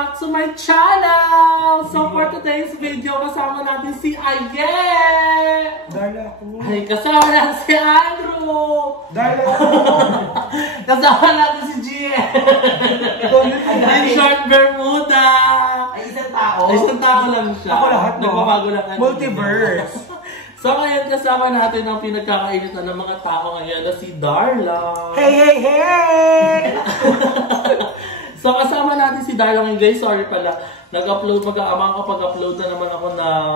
back to my channel! So for today's video, kasama natin si Aye! Darla ako. Ay, kasama natin si Andrew! Darla ako. Kasama natin si Gia! Ay, short Bermuda! Ay, isang tao? Ay, isang tao lang siya. Ako lahat, no? Nagbabago lang. Multiverse. So ngayon kasama natin ang pinagkakainitan ng mga tao ngayon na si Darla. Hey, hey, hey! So kasama natin si Darla ngayon guys. Sorry pala. Nag-upload, mag-aamang kapag-upload na naman ako ng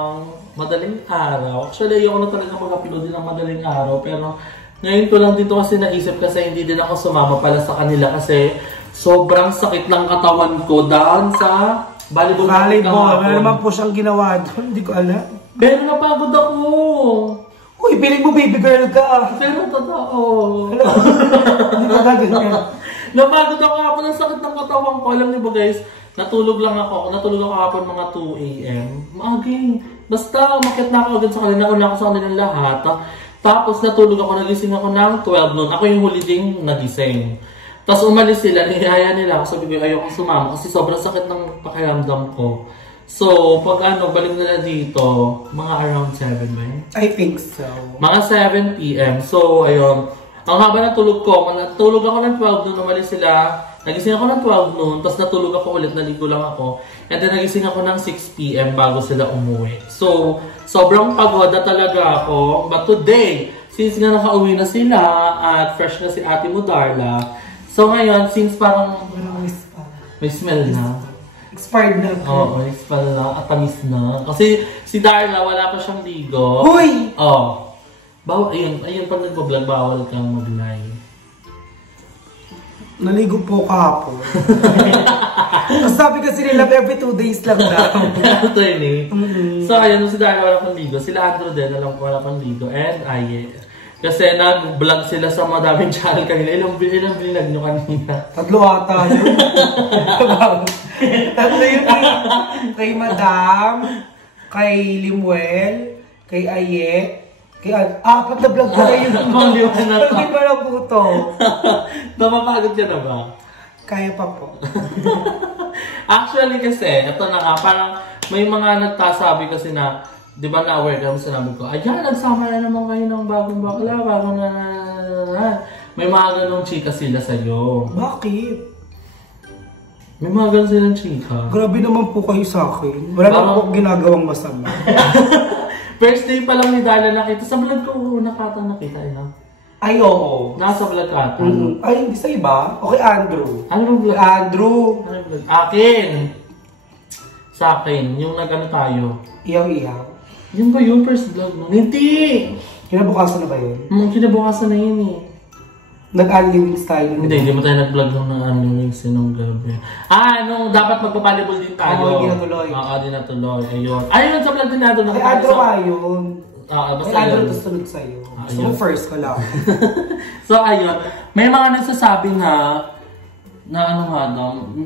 madaling araw. Actually, ayoko na talaga mag-upload din ng madaling araw. Pero ngayon ko lang dito kasi naisip kasi hindi din ako sumama pala sa kanila kasi sobrang sakit ng katawan ko dahil sa volleyball. Wala naman po siyang ginawa doon. Hindi ko alam. Pero napagod ako. Uy, piling mo baby girl ka. Pero totoo. Hindi ko gaganyan. Napagod ako kapon ng sakit ng katawan ko. Alam niyo ba guys, natulog lang ako. Natulog ako kapon mga 2 AM. Maaging. Basta umakyat na ako agad sa kanila. Nauna ako sa kanilang lahat. Tapos natulog ako. Nagising ako ng 12 noon. Ako yung huli ding nagising. Tapos umalis sila. Nihaya nila ako. Sabi ko ayoko sumama kasi sobrang sakit ng pakiramdam ko. So, pag balik nila dito, mga around 7 ba yun? I think so. Mga 7 PM. So, ayun. Ang haba na tulog ko, natulog ako ng 12 noon, umalis sila. Nagising ako ng 12 noon, tapos natulog ako ulit, naligo lang ako. And then nagising ako ng 6 PM bago sila umuwi. So, sobrang pagod na talaga ako. But today, since nga nakauwi na sila, at fresh na si ate mo, Darla. So ngayon, since parang may smell na. Expired na. Oo, expired na. At tamis na. Kasi si Darla, wala pa siyang ligo. Hoy! Oo. Ayun, pag nagbablog, bawal kang mag-live. Naligo po kahapon. Sabi kasi nila every 2 days lang daw. So ayun, si Darla wala pang ligo. Sila Andrew din, alam ko wala pang ligo. And Aye. Kasi nag-vlog sila sa madaming channel kanina. Ilang vlog nyo kanina? 3 ata yun. 3 yun eh. Kay Madam, kay Limuel, kay Aye, kay 4 na vlog ko na yun. Hindi pa na po ito. Napapagod ka na ba? Kaya pa po. Actually kasi, ito na nga, parang may mga nagtasabi kasi na, di ba na-aware ka mo sinabi ko, ayan, nagsama na naman kayo ng bagong bakla, bagong na. May mga ganong chika sila sa'yo. Bakit? May mga ganon silang chika. Grabe naman po kayo sa akin. Wala naman po ginagawang masama. First day pa lang ni Darla nakita. Sa vlog ko nakatang nakita, Ay, oo. Nasa vlog ka. Ay, hindi sa iba. Okay, Andrew. Ano vlog? Andrew. Ano vlog? Akin. Sa akin. Yung nag-ano tayo. Iyaw-iyaw. Yun ba yung first vlog mo? Hindi! Kinabukasan na ba yun? Kinabukasan na yun eh. Nag-unlewings tayo. Hindi mo tayo nag-vlog ng unlewings nung gabi. Dapat magpa-volleyball din tayo. Oo, di natuloy. Oo, di natuloy. Ayun. Ayun, sa vlog din natin. Kay Andrew ka yun. Basta Kay Andrew yun. ito sunod sa'yo. So, first ko lang. So, ayun. May mga nagsasabi na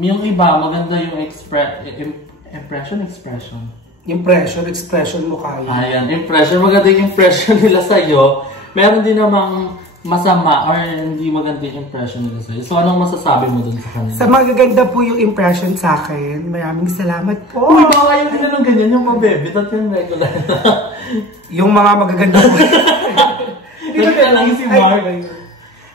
yung iba, maganda yung expression. Expression mo kaya. Ayan, impression. Maganda yung impression nila sa'yo. Meron din namang masama or hindi maganda yung impression nila sa'yo. So, anong masasabi mo dun sa kanila? Sa magaganda po yung impression sa akin. Maraming salamat po. Uy, baka ayaw din na ganyan yung mabebe. At yung regular. Yung mga magaganda po. Hindi ka lang si Mark.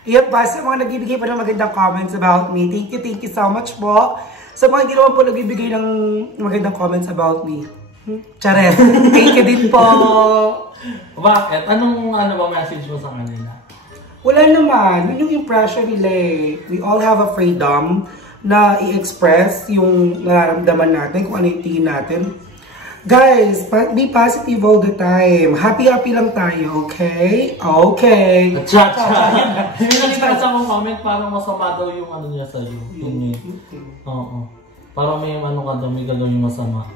Iyan pa, sa mga nagbibigay pa ng magandang comments about me. Thank you so much po. Sa mga hindi naman po nagbibigay ng magandang comments about me. Charet. Thank you din po. Bakit? Anong ba message mo sa kanila? Wala naman. Yun yung impression nila eh. We all have a freedom na i-express yung nararamdaman natin, kung ano yung tingin natin. Guys, be positive all the time. Happy lang tayo, okay? Okay. Cha-cha. Hindi nakita sa akong comment, parang masama daw yung ano niya sa'yo. Oo. Parang may may gagawin masama.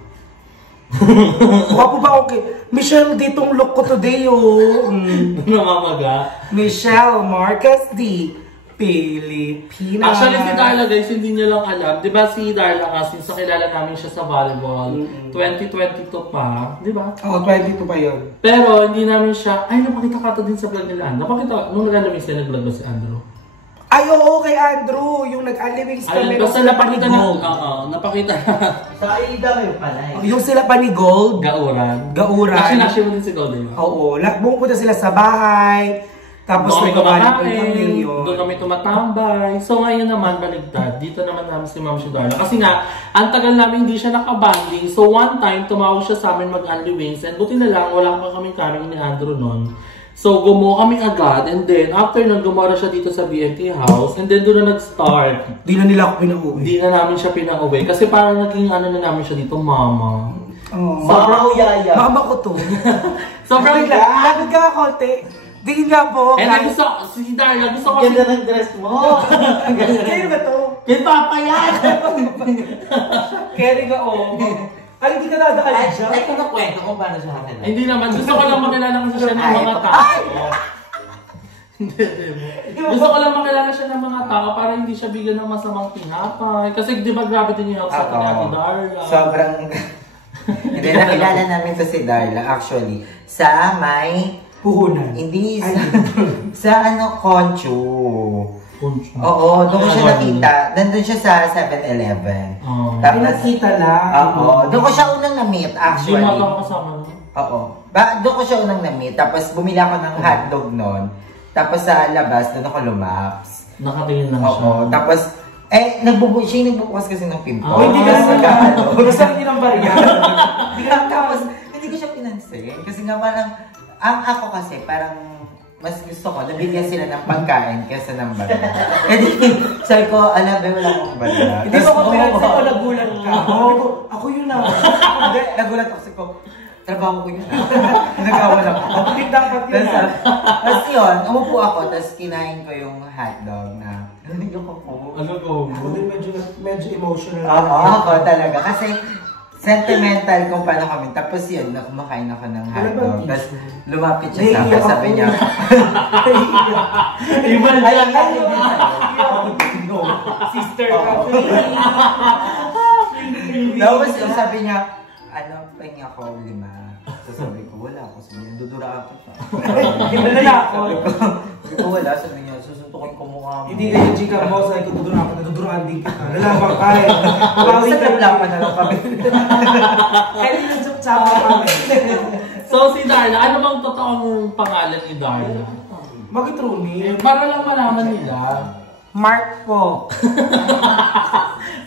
Mukha po ba okay? Michelle, ditong look ko today, oh. Namamaga. Michelle Marquez D. Pilipinas. Actually, si Darla guys, hindi nyo lang alam. Di ba si Darla kasi sa kilala namin siya sa volleyball. 2022 pa. Di ba? Oo, 22 pa yun. Pero hindi namin siya, napakita ka din sa vlog nila. Napakita, nung nag-alamig sila, nag-vlog ba si Andrew? Ay, oo, kay Andrew, yung nag-aliwings kami. Ayun, basta napakita na. Oo, napakita na. Sa Aida yung pala. Yung sila pa ni Gold. Gauran. Gauran. Nashi mo din si Gold, diba? Oo, bumupunta sila sa bahay. Tapos doon kami kumakain, yun. doon kami tumatambay. So ngayon naman, baligtad. Dito naman namin si Ma'am Darla. Kasi nga, ang tagal namin hindi siya nakabanding. So one time, tumawag siya sa amin mag-Only Wings. And buti na lang, wala pa kami kaming ni Andrew noon. So, gumawa kami agad, and then, after nang gumawa siya dito sa BMT house, and then doon na nag-start. Di na nila ako pinauwi. Di na namin siya pinauwi. Kasi parang naging ano na namin siya dito, mama. Oh. Sobrang uyaya. Mama ko to. Sobrang Lagod ka konti. Di nga po. And then gusto, si Darla, gusto ko Ganda ng dress mo. Kaya ba to? Kaya papa yan. Kaya rin ka, oh. Ay, hindi ka dadaan siya. Ay, kung nakwento ko paano siya kakilala. Hindi naman, gusto ko lang makilala kasi siya ng mga tao. Gusto ko lang makilala siya ng mga tao para hindi siya bigyan ng masamang tinapay. Kasi di ba grabe din yung help sa kanya ni Darla. Sobrang... Hindi, nakilala namin to si Darla actually. Sa may... Puhunan. Hindi, sa ano, Concho. Oo, doon ko siya nakita. Nandun siya sa 7-Eleven. Tapos nakita lang. Oo, doon ko siya unang na-meet actually. Hindi mo kasama no? Oo. Doon ko siya unang na-meet. Tapos bumili ako ng hotdog noon. Tapos sa labas, doon ako lumaps. Nakatingin lang siya. Oo. Tapos, siya yung nagbubukas kasi ng pinto. Oh, hindi kasi gusto hindi ng bariya. Tapos, hindi ko siya pinansin. Kasi nga parang, ako kasi parang, mas gusto ko, nabigyan sila ng pagkain kaysa ng barya. Eh di, sabi ko, alam ba, wala akong barya. Hindi ko pinansin ko, nagulat ka. Ako yun na. Hindi, nagulat ako. Sabi ko, trabaho ko yun. Nagawa lang ako. Hindi dapat yun. Tapos yun, umupo ako, tapos kinain ko yung hotdog na, hindi ko po. Ano ko? Ako din medyo emotional. Oo, ako talaga. Kasi, sentimental kung paano kami. Tapos yun, kumakain ako ng hotdog. Tapos lumapit siya sa akin, sabi niya. Iba Sister ka. Tapos sabi niya, pahingi ako 5. So sabi ko, wala ako. Sabi niya, duduraan kita. Hindi na ako. Sabi ko, wala. Sabi niya, susuntukin ko mukha mo. Hindi na yung chika mo, sabi ko, duduruan din kita. Lalabang kaya. Bawin ka lapan na lang kami. Kaya nilutsap-tsapa kami. So si Darla, ano bang totoong pangalan ni Darla? Bakit Rooney? Para lang malaman nila. Mark po.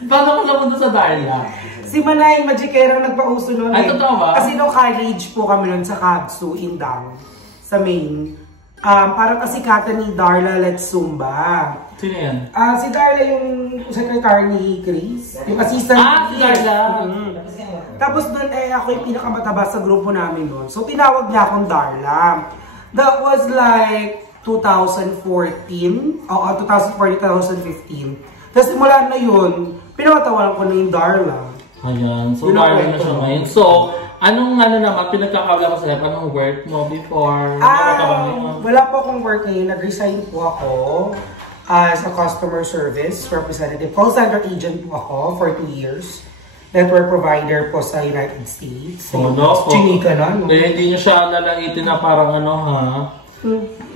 Paano ko napunta sa Darla? Si Manay Magikero nagpauso nun. Ay, totoo ba? Kasi nung college po kami nun sa Kagsu, Indang, sa Maine. Parang kasikatan ni Darla Let's Zumba. Sino yan? Si Darla yung secretary ni Chris. Yung assistant si Darla. Tapos doon ako yung pinakamataba sa grupo namin noon. So tinawag niya akong Darla. That was like 2014. Oo, 2014-2015. Tapos simula na yun, pinakatawalan ko na yung Darla. Ayan, so Darla na siya ngayon. So, anong naman, pinagkakawala ko sa life? Anong work mo before? Wala po akong work ngayon. Nag-resign po ako as a customer service representative. Call center agent po ako for 2 years. Network provider po sa United States. Chinika na. Hindi nyo siya lalaitin na parang ano ha.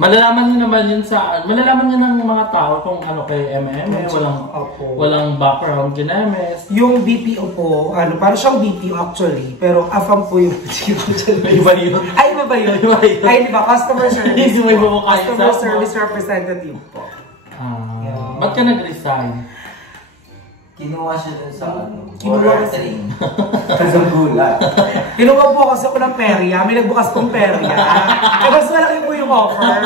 Malalaman nyo naman yun malalaman nyo ng mga tao kung ano kay MM. Walang background ginemes. Yung BPO po, parang siyang BPO actually. Pero AFAM po yung Iba yun. Ay, iba ba yun? Ay, di ba? Customer service po. Customer service representative po. Ba't ka nag-resign? Kinuha siya dun sa Kinuha sa ring. Sa gula. Kinuha po kasi ako ng perya. May nagbukas pong perya. Mas malaki po yung offer.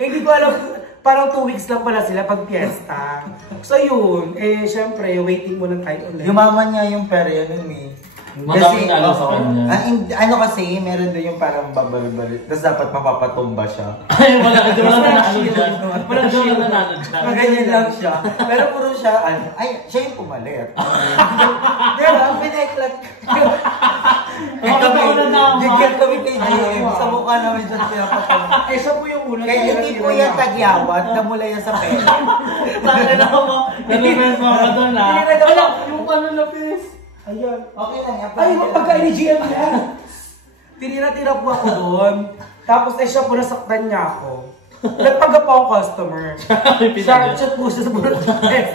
Hindi ko alam, parang 2 weeks lang pala sila pag fiesta. So yun, syempre, waiting mo ng tayo ulit. Yumaman niya yung perya nun Madaming alam sa kanya. Ano kasi, meron doon yung parang babalit. Tapos dapat mapapatumba siya. Ay, wala nanalo dyan. Wala nanalo dyan. Maganyan lang siya. Pero puro siya, siya yung pumalit. Diba, pineklat. Bigyan kami kay GM. Sa mukha namin siya pinapatumba. Siya po yung una. Kaya hindi po yan tagyawat, namula yan sa pera. Sabi na ako, nalipes mo ako doon ha. Ala, yung panulapis. Ayan. Okay lang yan. Ay, pagkain ni GM yan. Tinira-tira po ako doon. Tapos siya po nasaktan niya ako. Nagpagap po ang customer. Pinag- Shot po siya sa bunot ng test.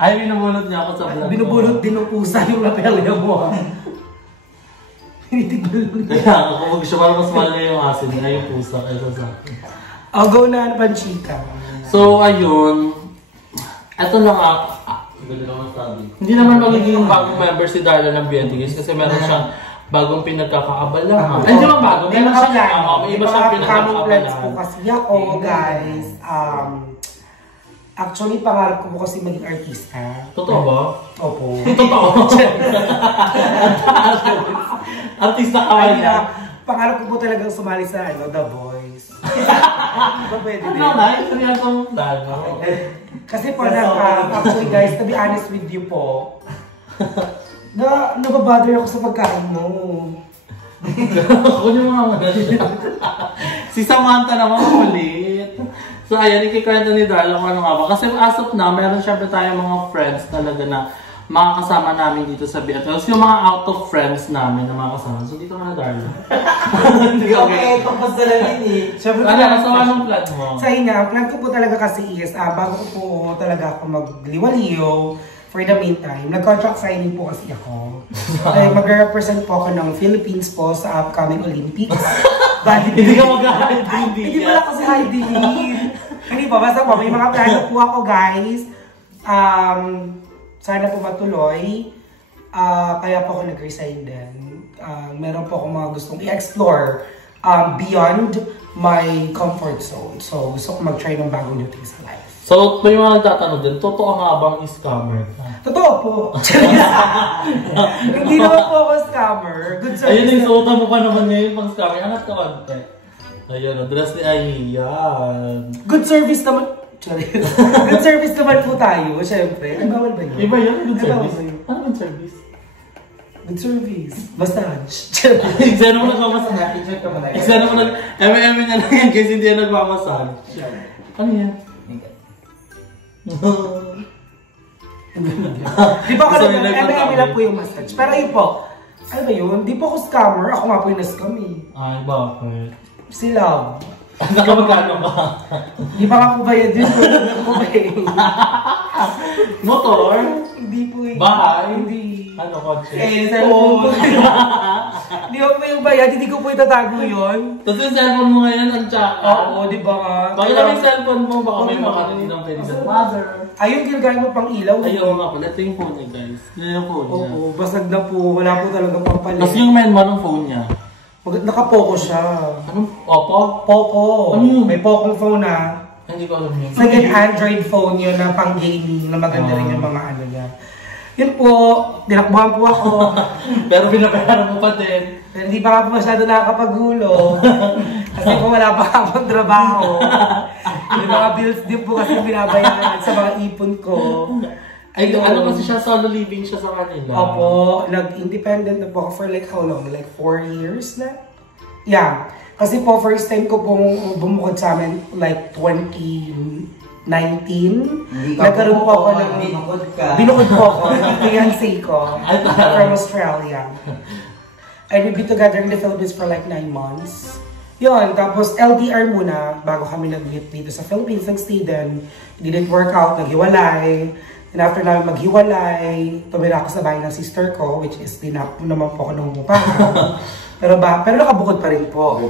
Ay, binubulot niya ako sa vlog. Binubulot din ng pusa yung lapel mo. Kaya ako mag-show para mas mahal niya yung asin niya, yung pusa kaysa sa akin. I'll go na ang panchika. So, ayun. Ito lang hindi naman magiging bagong member si Darla ng BNTGs kasi meron siyang bagong pinagkakaabalahan. Ay, hindi naman bago. Meron siyang, may iba siyang pinagkakaabalahan po pinagkakaabalahan. kasi ako, guys. Actually, pangarap ko po kasi maging artista. Totoo ba? Opo. Totoo. Artista ka Ay, niya. pangarap ko po talagang sumali sa The Voice. Di ba pwede din? Ano nga? Ito niya itong Darla. Kasi po actually guys, to be honest with you po, nababother ako sa pagkain mo. Ako yung mga magalit. Si Samantha naman kulit. So ayan, ikikwento ni Darla kung ano nga ba. Kasi as of now, meron syempre tayong mga friends talaga na makakasama namin dito sa BNTGs. Yung mga out of friends namin na makakasama. So dito ka na, Darla. Hindi okay, tapos na lang yun eh. Siyempre, Ano, so anong plan mo? sa inyo, ang plan ko po talaga kasi is, bago ko po talaga ako magliwaliyo, for the meantime, nag-contract signing po kasi ako. Mag-represent po ako ng Philippines po sa upcoming Olympics. Hindi ka mag-hide. Hindi pala kasi hide-in. Hindi po, basta po, may mga plano po ako guys. Sana po matuloy. Kaya po ako nag-resign din. Meron po akong mga gustong i-explore beyond my comfort zone. So, gusto ko mag-try ng bagong new things sa life. So, may mga nagtatanong din, totoo nga bang scammer ka? Totoo po. Hindi naman po ako scammer. Good service. Ayun, yung suota mo pa naman ngayon pang scammer. Angat ka wante. Ayun, address ni Ayan. Good service naman. Good service naman po tayo, syempre. Ay, bawal ba yun? Iba yun, good Ay, bawal service. ba yun? Ano good service? Good service. Basta. Eksena mo nagmamasal. Picture ka mo na. Eksena mo nag... M&M na lang yan kasi hindi yan nagmamasal. Ano yan? Di ba ko Sorry, naman, nagpapakawin. lang po yung massage. Pero yun po, ano ba yun? Di po ako scammer, ako nga po yung na-scam eh. Ay, bakit? Si Love. Nakamagkano ka? Di ba ako bayad yun? Ako bayad. Motor? Hindi po eh. Bahay? Hindi. Ano, kotse? Cellphone. Di ba po yung bayad? Hindi ko po itatago yun. Tapos yung cellphone mo ngayon, ang tsaka. Oo, di ba nga? Bakit lang yung cellphone mo? Baka may makarinig ng pwede sa mother. Ayun, ginagamit mo pang ilaw. Ayun nga pala, ito yung phone niya guys. Yan yung phone niya. Oo, basag na po. Wala po talaga pampalit. Tapos yung main mo ng phone niya. Naka-Poco siya. Anong? Oppo? Poco. Ano yun? May Poco phone na. Hindi ko alam yun. Second Android phone yun na pang gaming na maganda rin yung mga ano niya. Yun po, dinakbuhan po ako. Pero binabayaran mo pa din. Pero hindi pa nga po masyado nakakapaghulo. Kasi po wala pa akong trabaho. Yung mga bills din po kasi binabayaran sa mga ipon ko. Ay, ano kasi siya, solo living siya sa kanila. Opo, nag-independent na po ako for like how long? Like 4 years na? Yeah. Kasi po, first time ko pong bumukod sa amin like 2019. Nagkaroon po ako ng... Binukod ka. Binukod po ako ng fiancé ko Ay, talaga? from Australia. And we've been together in the Philippines for like 9 months. Yun, tapos LDR muna bago kami nag-meet dito sa Philippines, nag-stay din. Didn't work out, naghiwalay. And after namin maghiwalay, tumira ako sa bahay ng sister ko, which is tinap naman po ako ng upahan. pero nakabukod pa rin po.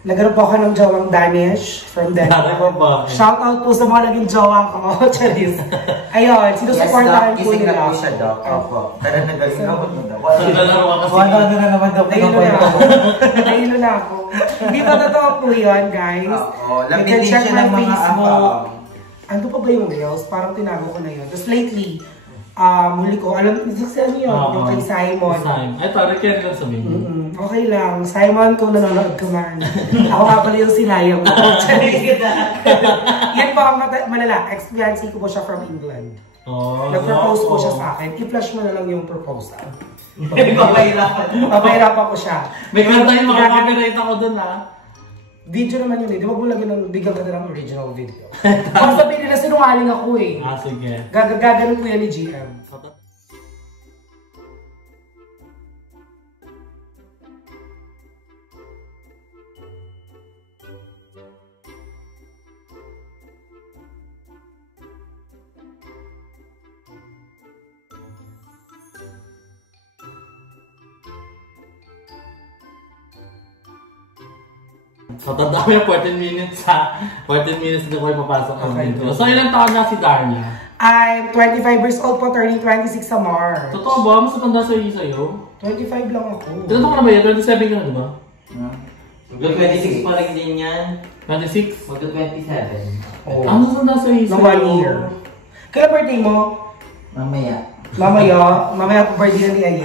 Nagkaroon po ako ng jowang Danish from Denmark. Shout out po sa mga naging jowa ko. Charis. Ayun, sinusuportahan po Kissing na nila. po siya, Doc. Opo. Tara, nagaling ako mo daw. Wala na naman daw. Nahilo na ako. Nahilo na ako. Hindi pa totoo po yun, guys. Oo, You can lapitin check siya my ng mga Facebook. Ano pa ba yung reels? Parang tinago ko na yun. Tapos lately, huli ko, alam, ano yun? Yung kay Simon. Ay, tara, kaya lang sabihin. Okay lang. Simon, kung nanonood ka man. Ako nga pala yung sinayang mo. Yan po ang malala. Ex-fiancé ko po siya from England. Nag-propose po siya sa akin. I-flash mo na lang yung proposal. Papahirapan ko siya. May kanta yung mga copyright ako dun ha. Video naman yun eh. Di ba mo lagyan ng bigyan ka ng original video? Kung sabihin nila, sinungaling ako eh. Sige. Gaganon po yan ni GM. So, tanda mo yung 14 minutes ha. 14 minutes na ko ipapasok ang video. So, ilang taon na si Darla? I'm 25 years old po, turning 26 sa March. Totoo ba? Mas matanda sa'yo? 25 lang ako. Ilan taon ka na ba yan? 27 ka na, di ba? Mag-26 pa rin din yan. 26? Mag-27. Oh. Ano matanda sa'yo? No 1 year. Kailan birthday mo? Mamaya. Mamaya po birthday na ni Aye.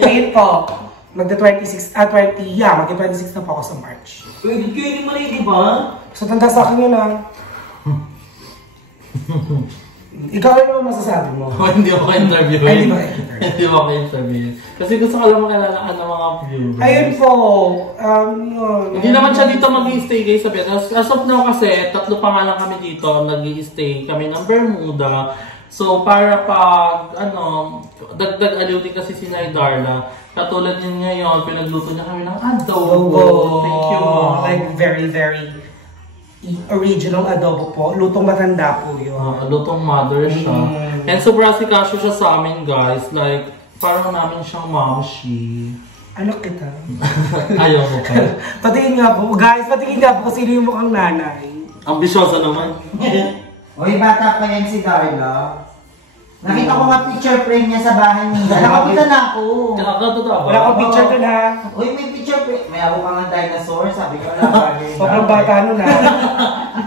Wait po. Magda-26, 20, yeah, magda-26 na po ako sa March. Uy, di kayo hindi mali, di ba? So, tanda sa akin yun ah. Ikaw ano naman masasabi mo? Hindi ako ka-interview. Ay, di ba? Hindi ako ka-interview. Kasi gusto ko lang makilala ng mga viewers. Ayun po. Yun. Hindi naman siya dito mag-i-stay guys sa Pinas. As of now kasi, 3 pa nga lang kami dito, nag-i-stay kami ng Bermuda. So, para pag, dagdag aliw din kasi si Nay Darla. Katulad din ngayon, pinagluto niya kami ng adobo. Thank you. Like very, very original adobo po. Lutong matanda po yun. Lutong mother siya. And sobrang sikasyo siya sa amin guys. Like, parang namin siyang mamshi. Ano kita? Ayaw mo pa. Patingin nga po. Guys, patingin nga po kung sino yung mukhang nanay. Ambisyosa naman. Uy, bata pa yan si Darla. Nakita ko nga picture frame niya sa bahay niya. Nakapunta na ako. Totoo. Wala akong picture dun ha. Uy, may picture frame. May ako kang dinosaur. Sabi ko na. Sobrang bata nun ha.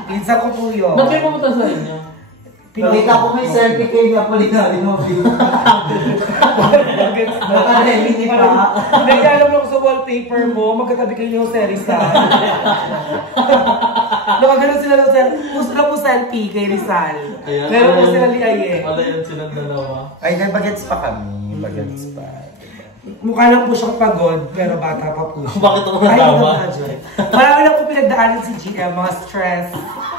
Pinsa ko po yun. Ba't kayo pumunta sa inyo? Nakita ko may selfie kayo niya pali na rin mo. Nakaremi ni pa. Nagkalam lang sa wallpaper mo, magkatabi kayo ni Jose Rizal. Nakaganon sila ng selfie. Gusto lang po selfie kay Rizal. Meron po sila ni Aye. Wala yun silang dalawa. Ay, nag-bagets pa kami. Bagets pa. Mukha lang po siyang pagod, pero bata pa po siya. Bakit ako natawa? Marami lang po pinagdaanan si GM, mga stress.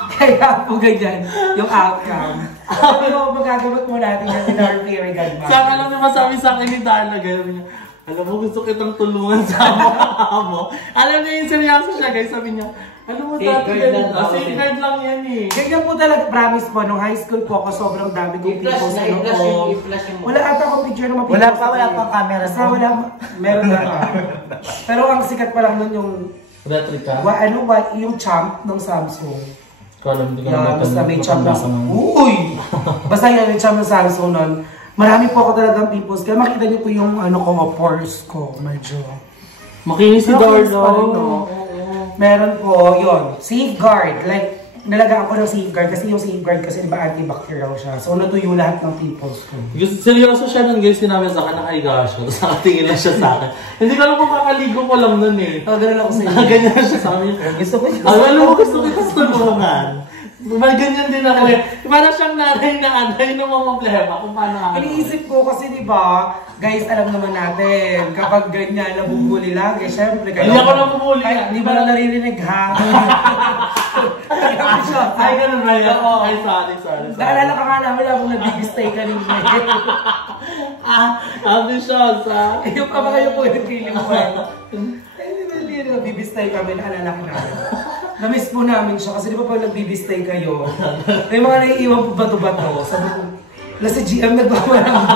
Kaya po ganyan yung outcome. Sabi ko, magagamot mo natin kasi in our fairy godmother. Saka lang naman sabi sa akin ni Darla, gano'n niya, alam mo, gusto kitang tulungan sa mga mo. Alam niya yung seryoso siya, guys. Sabi niya, alam mo, dati ganun. Safeguard lang yan eh. Ganyan po talaga, promise po, nung high school po ako, sobrang dami kong people sa loob. Wala ata akong picture ng mga people. Wala pang camera. Basta wala, meron na ka. Pero ang sikat pa lang nun yung, Retrika? yung champ ng Samsung. Kala hindi ka Yeah, basta may champ ng Samsung. Uy! Basta yun, may champ ng Samsung nun. Marami po ako talagang peoples. Kaya makita niyo po yung pores ko. Medyo. Makinis si Makinis Darla. pa rin, no? Meron po, yun. Safeguard. Like, nalagaan ko ng safeguard. Kasi yung safeguard kasi diba antibacterial siya. So, natuyo lahat ng pimples ko. Seryoso siya nun guys, sinabi sa akin, nakahiga siya. Tapos nakatingin lang siya sa akin. Hindi ko alam kung kakaligo ko lang nun eh. Ganun ako sa inyo. Ganyan siya sa amin. Gusto ko yun. Alam mo, gusto kita tulungan. May ganyan din ako eh. Parang siyang nanay na yun ang mga problema kung paano ako. Iniisip ko kasi diba, guys, alam naman natin, kapag ganyan, nabubuli lagi, syempre, Hindi ako nabubuli. Di ba na naririnig, ha? Ay, ganun ba yun? Ay, sorry. Naalala ka nga namin lang kung nag-stay ka rin. Ambitious, ha? Yung pa kayo po yung feeling mo. Ay, nagbibistay kami, naalala ka namin. Na-miss po namin siya kasi di ba pag nagbibistay kayo, may mga naiiwan po bato-bato. Sabi ko, si GM nagbabarang.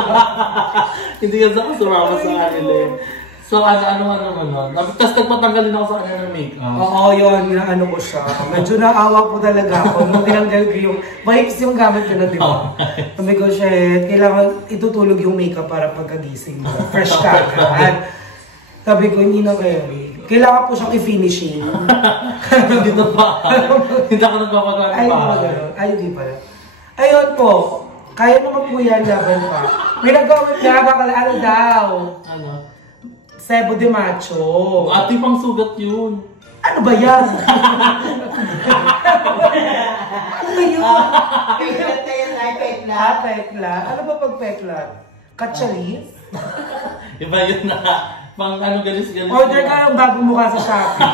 Hindi ka sa sumama sa kanila eh. So, ano. Tapos nagpatanggal din ako sa kanila ng makeup. Oo, yun, ano ko siya. Medyo naawa po talaga ako. Nung tinanggal ko yung, mahigis yung gamit ko na, di ba? Sabi ko, shit, kailangan itutulog yung makeup para pagkagising mo. Fresh ka agad. Sabi ko, hindi na carry. Kailangan po siyang i-finishing. Dito pa. Hindi ako nagpapagawa pa. Ay, di pala. Ayun po. Kaya naman po yan, laban pa. May nagawin na, ano daw? Ano? Cebo de macho. Ate pang sugat yun. Ano ba yan? Ano ba yun? Pekla. Ano ba pag pekla? Katsalis? Iba yun na. Pang galis. Order ka ng bagong mukha sa Shopee.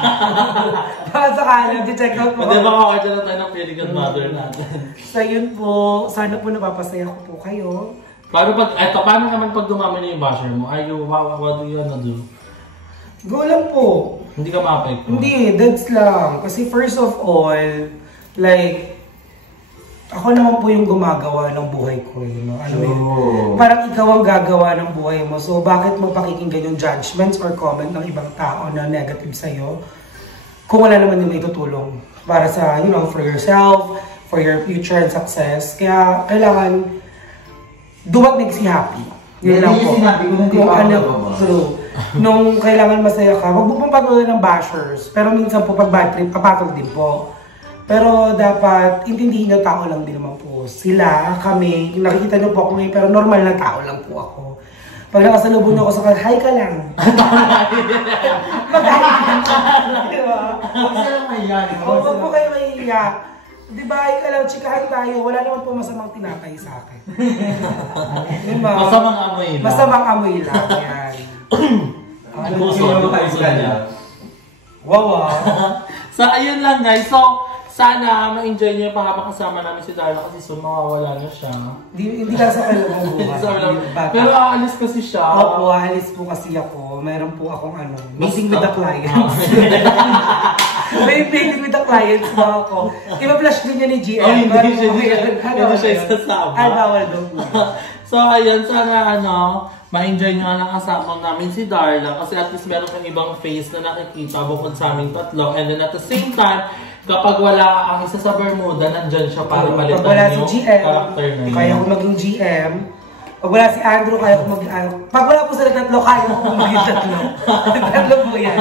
Baka sakalang, check out mo. Pwede baka order na tayo ng Fairy Godmother natin. So yun po, sana po napapasaya ko po kayo. Paano naman pag dumami na yung basher mo? What do you wanna do? Go lang po. Hindi ka ma-apekto? Hindi, that's lang. Kasi first of all, like, ako naman po yung gumagawa ng buhay ko. Parang ikaw ang gagawa ng buhay mo. So, bakit mo pakikinggan yung judgments or comment ng ibang tao na negative sa'yo? kung wala naman yung may tutulong para sa, you know, for yourself, for your future and success. Kaya kailangan do what makes you happy. Yun lang po. Kung ano, true. Nung kailangan masaya ka, wag mo pong patuloy ng bashers. Pero minsan po pag bad trip, papatol din po. Pero dapat, intindihin nyo, tao lang din naman po. Sila, kami, nakikita nyo po ako ngayon, pero normal na tao lang po ako. Pag nakasalubong nyo ako sa hi ka lang. Mag-hi ka lang. Diba? Huwag silang mahiya. Huwag po kayo mahiya. Diba, hi ka lang, chikahan tayo. Wala naman po masamang tinapay sa akin. Diba? Masamang amoy lang. Masamang amoy lang. Yan. Wow. So, ayun lang guys. So, sana ma-enjoy niyo pa habang kasama namin si Darla kasi soon mawawala na siya. Hindi ka sa kalabang buhay. Pero aalis kasi siya. Opo, aalis po kasi ako. Mayroon po akong meeting with the clients. May meeting with the clients ba ako? Iba-flash din niya ni GM. Hindi siya isasama. Ay, bawal daw po. So, ayun, sana ma-enjoy nyo ang kasama namin si Darla kasi at least meron kang ibang face na nakikita bukod sa aming tatlo. And then at the same time, kapag wala ang isa sa Bermuda, nandyan siya para palitan yung character na yun. Kaya ko maging GM. Pag wala si Andrew, kaya ko maging pag wala po sila tatlo, kaya ko maging tatlo. Tatlo po yan.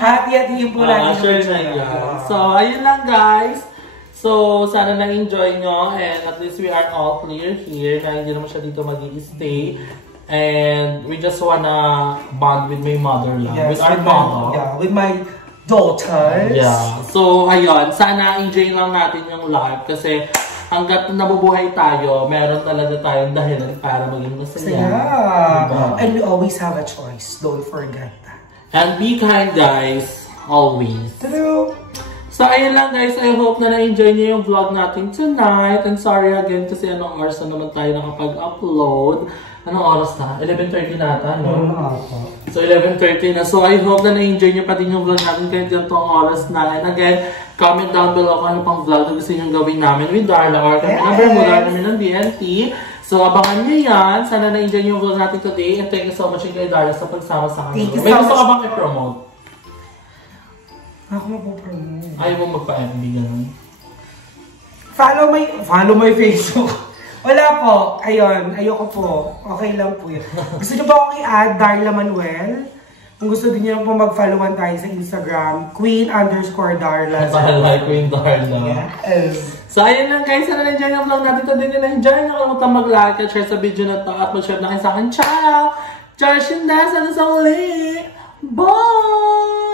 Hati-hatiin po natin. Sure na yan. So, ayun lang guys. So, sana na-enjoy nyo and at least we are all clear here na hindi naman siya dito mag-i-stay. And we just wanna bond with my mother lang. Yes, with our mama. Yeah, with my daughters. Yeah. So, ayun. Sana enjoy lang natin yung life kasi hanggat nabubuhay tayo, meron talaga tayong dahilan para maging masaya. Yeah. Diba? And we always have a choice. Don't forget that. And be kind, guys. Always. True. So, ayun lang guys. I hope na na-enjoy niyo yung vlog natin tonight. And sorry again kasi anong oras na naman tayo nakapag-upload. Anong oras na? 11:30 na ata, no? So, 11:30 na. So, I hope na na-enjoy niyo pa din yung vlog natin kahit ganitong oras na. And again, comment down below kung ano pang vlog na gusto nyo gawin namin with Darla or kami ng Bermuda namin ng DNT. So, abangan nyo yan. Sana na-enjoy niyo yung vlog natin today. And thank you so much kay Darla sa pagsama sa akin. May gusto ka bang i-promote? Ako mapopromote. Ayaw mo magpa-FB ganun? Follow my Facebook. Wala po. Ayun. Ayoko po. Okay lang po yun. Gusto nyo ba akong i-add Darla Manuel? Kung gusto din nyo po mag-followan tayo sa Instagram, Queen_Darla. Bahala, Queen Darla. Yes. So, ayun lang guys. Sana na-enjoy yung vlog natin today. Na-enjoy nyo kalimutan mag-like at share sa video na to at mag-share na kayo sa akin. Ciao! Charshin na! Sana sa uli! Bye!